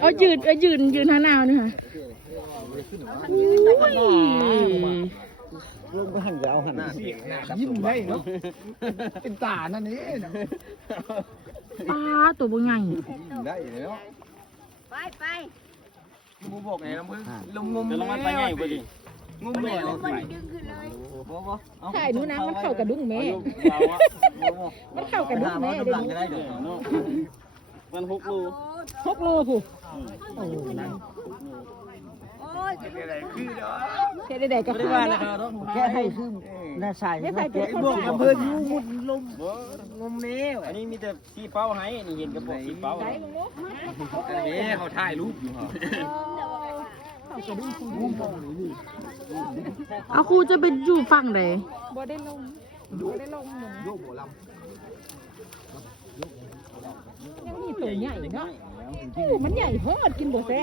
เอายืนหาหนาวนี่ค่ะลงไปหันยาวหันยิ้มได้เนาะเป็นตานั่นนี่ปลาตัวบุญใหญ่ได้เนาะไปมูบอกไงน้ำพึ่งลงงมลงมันไปไงบ่ดิงมเลยมันดึงขึ้นเลยใช่นู้นนะมันเข้ากับดุ้งแม่มันเข้ากับดุ้งแม่เดี๋ยวนี้มัน6 โลผู้เทได้กับข้าวแค่ให้ขึ้นน่าใส่ไม่ใส่เป็นคน บอกกับเพื่อนมุดลมงมนี้อันนี้มีแต่ที่เป้าให้นี่เห็นกระบอกที่เป้าอันนี้เขาถ่ายรูปอยู่เอาครูจะเป็นอยู่ฝั่งไหนบ่ได้ลงโยกหัวลำยังมีตัวใหญ่เนาะมันใหญ่โหดกินบ่แซ่